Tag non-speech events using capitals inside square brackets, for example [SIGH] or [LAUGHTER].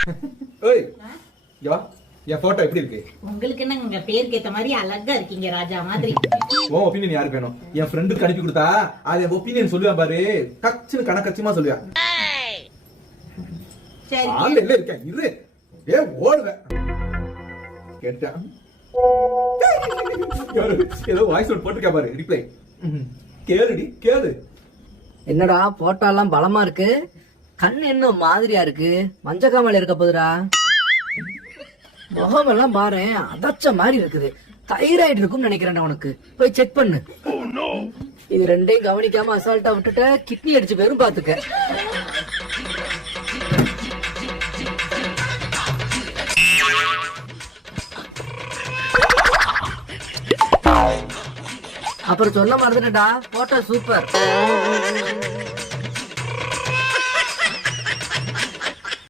[LAUGHS] ஏய் வா. என் போட்டோ எப்படி இருக்கு? உங்களுக்கு என்னங்க உங்க பேருக்கு ஏத்த மாதிரி அழகா இருக்கீங்க ராஜா மாதிரி? உன் ஒப்பீனியன் யாருக்கு வேணும்? என் ஃப்ரெண்டுக்கு அனுப்பி கொடுத்தா அது என் ஒப்பீனியன் சொல்லுவேன் பாரு. கச்சுன்னு கணக்கச்சியமா சொல்லுவேன். சரி. ஆள் இல்ல இருக்கேன் இரு. ஏ ஓடுவேன். கேட்டேன்? ஏதோ வாய்ஸ் நோட் போட்டிருக்கா பாரு ரிப்ளை கேளுடி கேளு. என்னடா போட்டாலாம் பலமா இருக்கு? கண் என்ன மாதிரியா இருக்கு? மஞ்சக்காமல இருக்க போதுடா. முகமெல்லாம் பாரு அதச்ச மாதிரி இருக்குது. தைராய்டு இருக்கும்னு நினைக்கிறேன்டா உனக்கு. போய் செக் பண்ணு. இது ரெண்டையும் கவனிக்காம அசால்ட்டா விட்டுட்ட கிட்னி அடிச்சு பேரும் பாத்துக்க அப்புறம் சொல்ல மறந்துட்டா போட்டோ சூப்பர்